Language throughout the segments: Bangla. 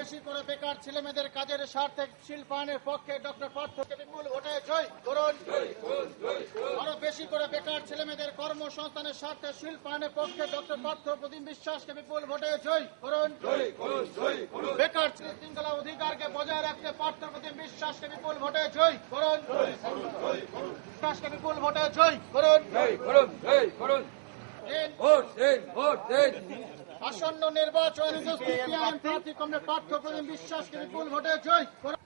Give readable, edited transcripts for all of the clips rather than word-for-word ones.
বেশি করে বেকার ছেলেমেয়েদের কাজের স্বার্থে শিল্পায়নের পক্ষে ডক্টর পার্থকে বিপুল ভোটে জয় করুন। আরো বেশি করে বেকার ছেলেমেয়েদের কর্মসংস্থানের স্বার্থে শিল্পায়নের পক্ষে ডক্টর পার্থ প্রতিম বিশ্বাসকে বিপুল ভোটে জয় করুন। বেকার শৃঙ্খলা অধিকারকে বজায় রাখতে পার্থ প্রতিম বিশ্বাসকে বিপুল ভোটে জয় করুন। বিশ্বাসকে বিপুল ভোটে জয় করুন। আসন্ন নির্বাচন প্রার্থী কমরেড পার্থ প্রতিম বিশ্বাসকে বিপুল ভোটে জয় করুন।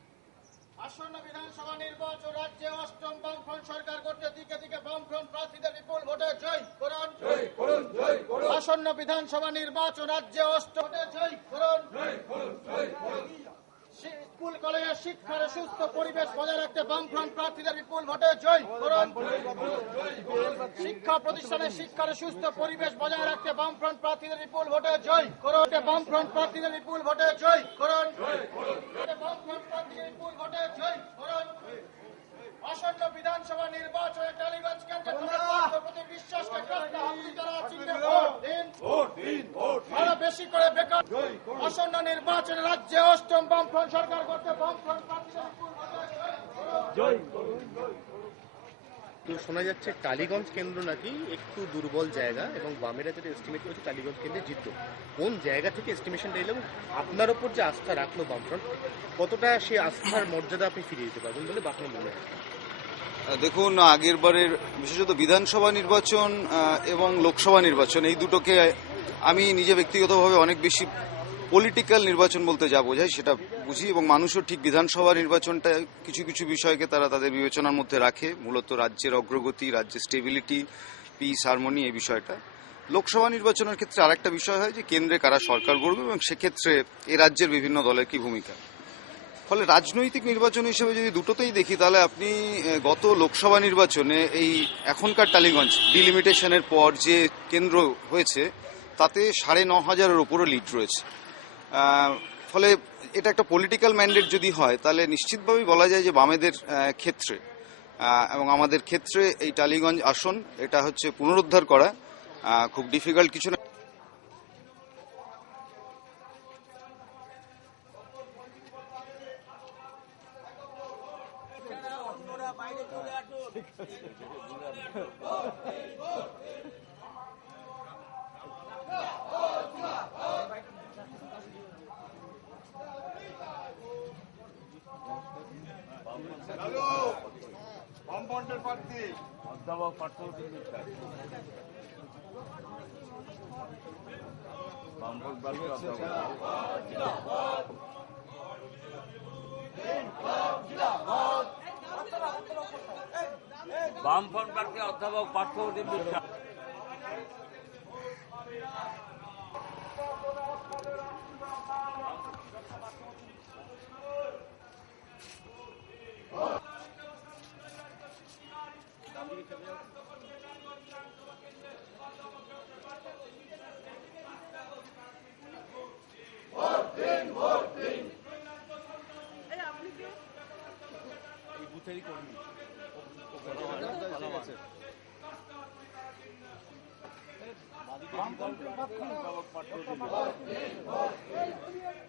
আসন্ন বিধানসভা নির্বাচন রাজ্যে অষ্টম বামফ্রন্ট সরকার করতে দিকে দিকে বামফ্রন্ট প্রার্থীদের বিপুল ভোটে জয় করুন। আসন্ন বিধানসভা নির্বাচন রাজ্যে অষ্টম ভোটে জয় করুন। স্কুল কলেজের শিক্ষার সুস্থ পরিবেশ বজায় রাখতে বামফ্রন্ট প্রার্থীদের বিপুল ভোটে জয় করুন। শিক্ষা প্রতিষ্ঠানে শিক্ষার সুস্থ পরিবেশ বজায় রাখতে বামফ্রন্ট প্রার্থীদের বিপুল ভোটে জয় করুন। বামফ্রন্ট প্রার্থীদের বিপুল ভোটে জয় করুন। বামফ্রন্ট প্রার্থীদের বিপুল ভোটে জয় করুন। আসন্ন বিধানসভা নির্বাচনে টালিগঞ্জ কেন্দ্রে প্রতি বিশ্বাসকে চিহ্নে ভোট দিন। আরো বেশি করে বেকার আসন্ন নির্বাচনে রাজ্যে অষ্টম বামফ্রন্ট সরকার করতে বামফ্রন্ট প্রার্থীদের বিপুল ভোটে জয় করুন। তো শোনা যাচ্ছে টালিগঞ্জ কেন্দ্র নাকি একটু দুর্বল জায়গা এবং বামেরা যেটা এস্টিমেট করছে টালিগঞ্জ কেন্দ্রে জিততো। কোন জায়গা থেকে এস্টিমেশনটা এলো এবং আপনার ওপর যে আস্থা রাখলো বামফ্রন্ট, কতটা সেই আস্থার মর্যাদা আপনি ফিরিয়ে দিতে পারবেন বলে আপনার মনে হয়? দেখুন, আগের বারের বিশেষত বিধানসভা নির্বাচন এবং লোকসভা নির্বাচন এই দুটোকে আমি নিজে ব্যক্তিগতভাবে অনেক বেশি পলিটিক্যাল নির্বাচন বলতে যা বোঝায় সেটা বুঝি, এবং মানুষও ঠিক বিধানসভা নির্বাচনটা কিছু কিছু বিষয়কে তারা তাদের বিবেচনার মধ্যে রাখে, মূলত রাজ্যের অগ্রগতি, রাজ্যের স্টেবিলিটি, পিস, হারমোনি, এই বিষয়টা। লোকসভা নির্বাচনের ক্ষেত্রে আরেকটা বিষয় হয় যে কেন্দ্রে কারা সরকার গড়বে এবং সেক্ষেত্রে এ রাজ্যের বিভিন্ন দলের কি ভূমিকা। ফলে রাজনৈতিক নির্বাচন হিসেবে যদি দুটোতেই দেখি, তাহলে আপনি গত লোকসভা নির্বাচনে এই এখনকার টালিগঞ্জ ডিলিমিটেশনের পর যে কেন্দ্র হয়েছে তাতে ৯,৫০০-এর ওপরও লিড রয়েছে। ফলে এটা একটা পলিটিক্যাল ম্যান্ডেট যদি হয় তাহলে নিশ্চিতভাবেই বলা যায় যে বামেদের ক্ষেত্রে এবং আমাদের ক্ষেত্রে এই টালিগঞ্জ আসন এটা হচ্ছে পুনরুদ্ধার করা খুব ডিফিকাল্ট কিছু না। বামফ্রন্টের প্রার্থী অধ্যাপক পার্থ বামফ্রন্ট প্রার্থী অধ্যাপক পার্থ বিশ্বাস।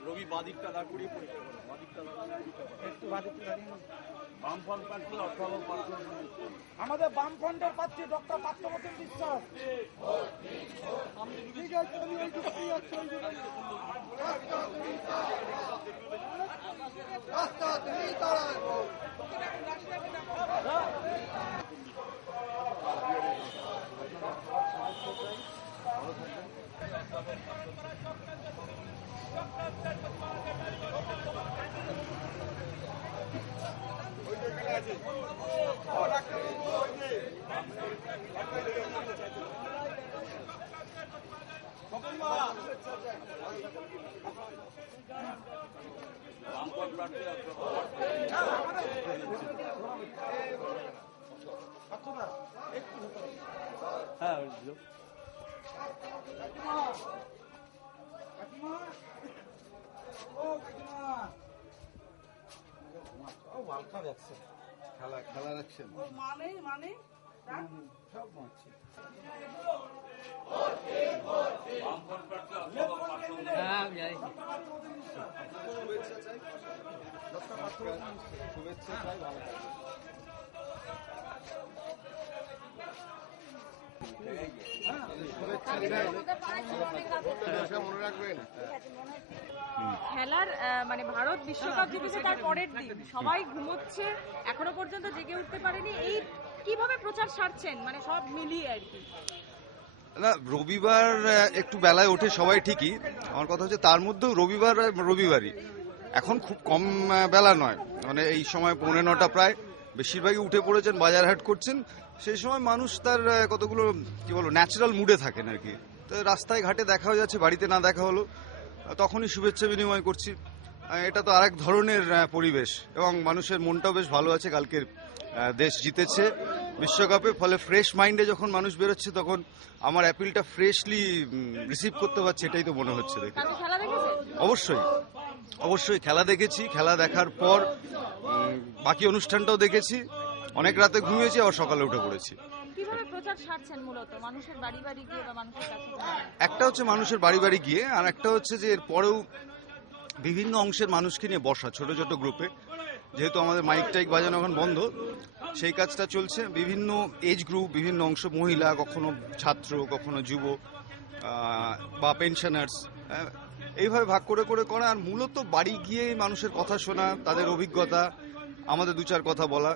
রবি বাদিকটা দাঁড় করিয়ে পরীক্ষা করো, বাদিকটা একটু বামফ্রন্ট প্রার্থী অধ্যাপক পার্থ। আমাদের বামফ্রন্টের প্রার্থী ডক্টর পার্থ প্রতিম বিশ্বাস। ঠিক আছে, আমি ওই দিকেই আছি, ওই দিকে খেলা রাখছেন মানে সব মারছে। হ্যাঁ খেলার মানে ভারত বিশ্বকাপ জিতেছে তার পরের দিন সবাই ঘুমোচ্ছে, এখনো পর্যন্ত জেগে উঠতে পারেনি। এই কিভাবে প্রচার সারছেন মানে সব মিলিয়ে আর কি? না, রবিবার একটু বেলায় ওঠে সবাই ঠিকই, আমার কথা হচ্ছে তার মধ্যেও রবিবারই এখন খুব কম বেলা নয়, মানে এই সময় 9:45 প্রায় বেশিরভাগই উঠে পড়েছেন, বাজার হাট করছেন। সেই সময় মানুষ তার কতগুলো কি বলবো ন্যাচারাল মুডে থাকেন আর কি। তো রাস্তায় ঘাটে দেখা হয়ে যাচ্ছে, বাড়িতে না দেখা হলো তখনই শুভেচ্ছা বিনিময় করছি। এটা তো আরেক ধরনের পরিবেশ এবং মানুষের মনটাও বেশ ভালো আছে। কালকের দেশ জিতেছে বিশ্বকাপে, ফলে ফ্রেশ মাইন্ডে যখন মানুষ বেরোচ্ছে তখন আমার অ্যাপিলটা ফ্রেশলি রিসিভ করতে পারছে, এটাই তো মনে হচ্ছে দেখে। কালকে খেলা দেখেছেন? অবশ্যই খেলা দেখেছি। খেলা দেখার পর বাকি অনুষ্ঠানটাও দেখেছি, অনেক রাতে ঘুমিয়েছি, আবার সকালে উঠে পড়েছি। কিভাবে প্রচার সারছেন মূলত মানুষের বাড়ি বাড়ি গিয়ে বা মানুষের কাছে? একটা হচ্ছে মানুষের বাড়ি বাড়ি গিয়ে, আর একটা হচ্ছে যে এর পরেও বিভিন্ন অংশের মানুষকে নিয়ে বসা ছোট ছোট গ্রুপে, যেহেতু আমাদের মাইক টাইক বাজানো এখন বন্ধ, সেই কাজটা চলছে। বিভিন্ন এজ গ্রুপ, বিভিন্ন অংশ, মহিলা, কখনো ছাত্র, কখনো যুব বা পেনশনার্স, এইভাবে ভাগ করে করে করা। আর মূলত বাড়ি গিয়ে মানুষের কথা শোনা, তাদের অভিজ্ঞতা, আমাদের দু চার কথা বলা,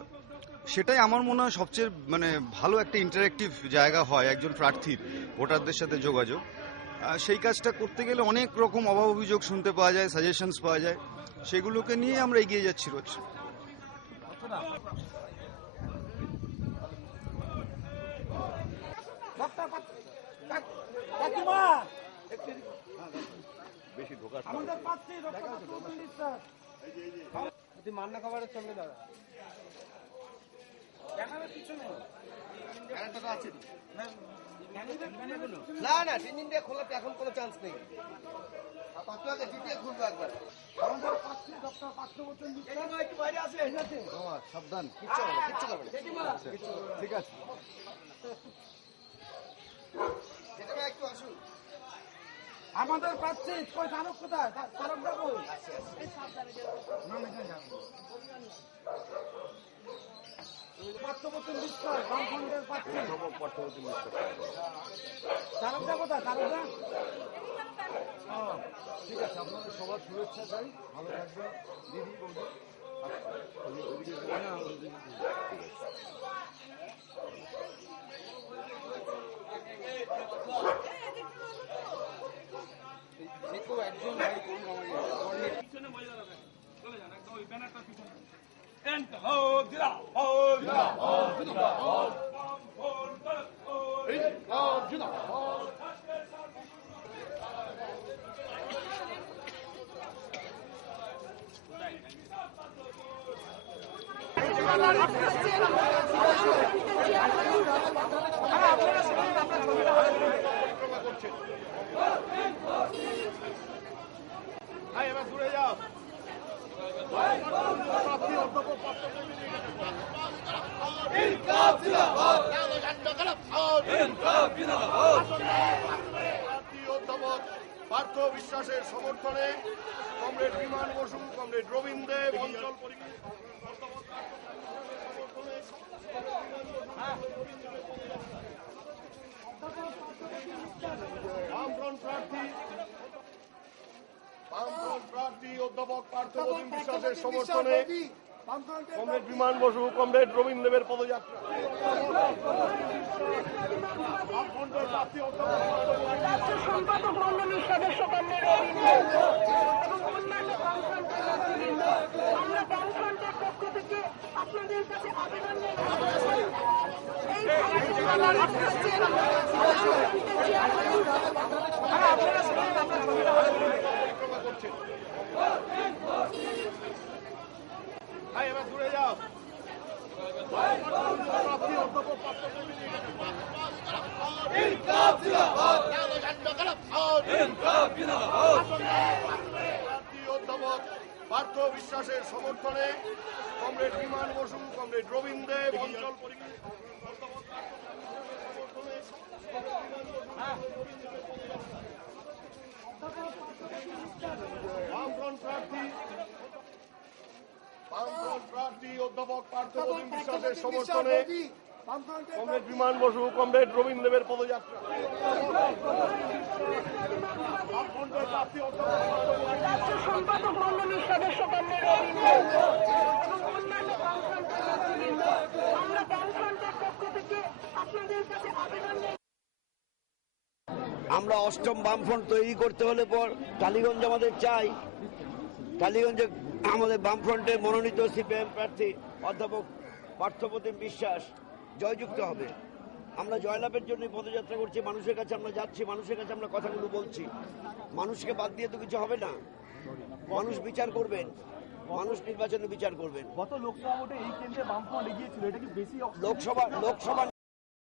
সেটাই আমার মনে হয় সবচেয়ে মানে ভালো একটা ইন্টারেক্টিভ জায়গা হয় একজন প্রার্থীর ভোটারদের সাথে যোগাযোগ। সেই কাজটা করতে গেলে অনেক রকম অভাব অভিযোগ শুনতে পাওয়া যায়, সাজেশনস পাওয়া যায়, সেগুলোকে নিয়ে আমরা এগিয়ে যাচ্ছি রোজ। কাকিমা আমাদের প্রার্থী ডক্টর পার্থপ্রতিম বিশ্বাস। মান্না খাবারের সঙ্গে দাদা ব্যানারের পিছনে না না 3 দিন দিয়ে খোলাতে এখন কোনো চান্স নেই। আপনাকে দ্বিতীয় খুলবো একবার। আমাদের প্রার্থী ডক্টর পার্থপ্রতিম বিশ্বাস একটু বাইরে আসলে ঠিক আছে? সাবধান, কিচ্ছু হবে না, কিচ্ছু হবে না। ঠিক আছে, একটু আসুন। আমাদের প্রার্থী কই চালক কোথায়? চালকটা কই? পার্থপ্রতিম বিশ্বাস বামফ্রন্টের প্রার্থী। চালকটা কোথায়? চালকটা ঠিক আছে, আপনাদের সবার শুভেচ্ছা চাই, ভালো থাকবেন দিদি বৌদি। একজন ভাই করুন আমাকে পিছনে মহিলা রাখেন, চলে যান একদম ওই ব্যানারটার পিছনে। এবার ঘুরে যাও। অধ্যাপক পার্থ বিশ্বাসের সমর্থনে কমরেড বিমান বসু, কমরেড রবীন্দ্র দেব, অঞ্চল পরিবেশ বামফ্রন্ট প্রার্থী অধ্যাপক পার্থ বিশ্বাসের সমর্থনে কমরেড বিমান বসু, কমরেড রবীন্দ্র দেবের পদযাত্রা। বামফ্রন্টের প্রার্থী সম্পাদক মন্ডলীর সদস্য কমরেড রবীন্দ্র এবং অন্যান্য বামফ্রন্ট নেতৃবৃন্দ, আমরা বামফ্রন্টের পক্ষ থেকে আপনাদের কাছে আবেদন এই এবার ঘুরে যাও। অধ্যাপক পার্থ বিশ্বাসের সমর্থনে কমরেড বিমান বসু, কমরেড রবীন্দ্র দেব, অঞ্চল পরিবেশ বামফ্রন্ট অধ্যাপক পার্থপ্রতিম বিশ্বাসের সমর্থনে কমরেড বিমান বসু, কমরেড রবীন দেবের পদযাত্রা। বামফ্রন্টের প্রার্থী রাজ্য সম্পাদক মন্ডলীর সদস্য কমরেড রবীন দেব এবং অন্যান্য বামফ্রন্টের নেতৃবৃন্দ, আমরা বামফ্রন্টের পক্ষ থেকে আপনাদের কাছে আবেদন নিয়ে আমরা অষ্টম বামফ্রন্ট তৈরি করতে হলে পর টালিগঞ্জ আমাদের চাই। টালিগঞ্জে আমাদের বামফ্রন্টের মনোনীত সিপিএম প্রার্থী অধ্যাপক পার্থপ্রতিম বিশ্বাস জয়যুক্ত হবে। আমরা জয়লাভের জন্য পদযাত্রা করছি, মানুষের কাছে আমরা যাচ্ছি, মানুষের কাছে আমরা কথাগুলো বলছি। মানুষকে বাদ দিয়ে তো কিছু হবে না, মানুষ বিচার করবেন, মানুষ নির্বাচনে বিচার করবেন। গত লোকসভা ভোটে এই কেন্দ্রে বামফ্রন্ট এগিয়েছিল, এটা কি বেশি লোকসভা